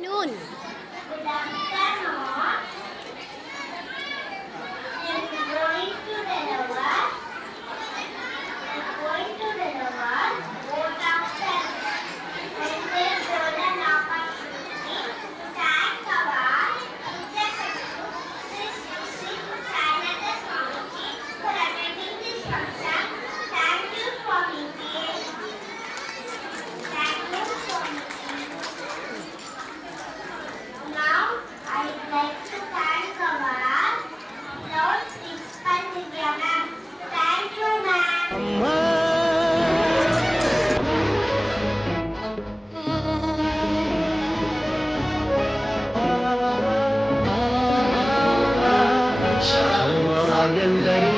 Noon. Good afternoon. I'm going to the river. I'm going to the river. Boat after and they told an opportunity to thank our interpreter, Sri China Swamiji, for attending this function. Thank you for meeting. Thank you for meeting. Now, I'd like to thank our Lord Principal Divya ma'am. Thank you, ma'am. ಎಂದರೆ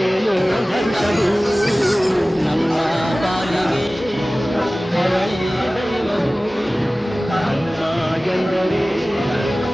ಏನು ಹರ್ಷವು ನಮ್ಮ ಪಾಲಿಗೆ ಅವಳೇ ದೈವವು ಅಮ್ಮ ಎಂದರೆ ಏನು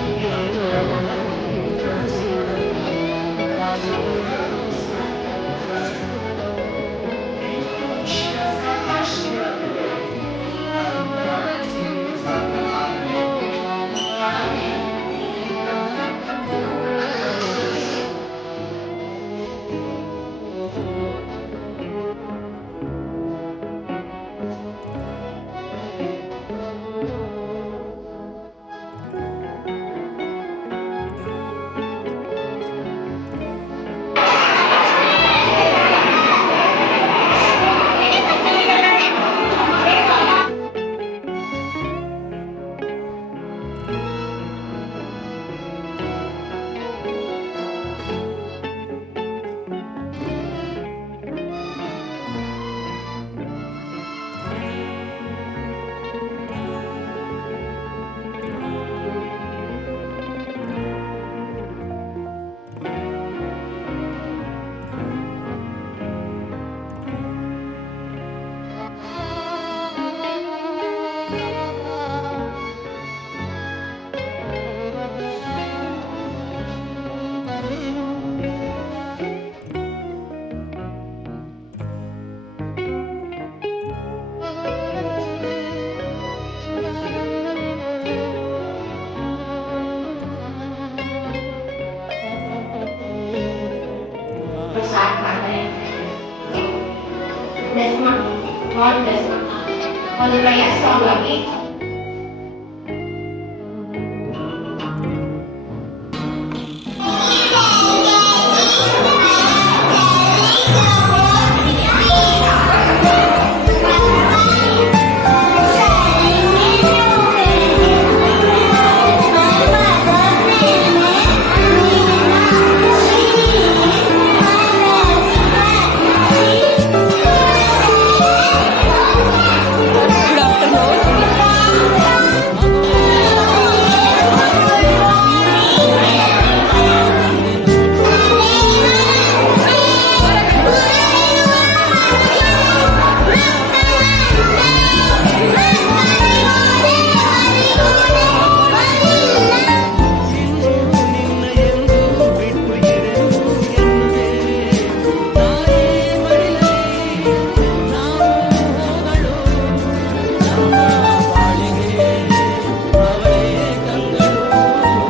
Desma, God bless followed by a song of it.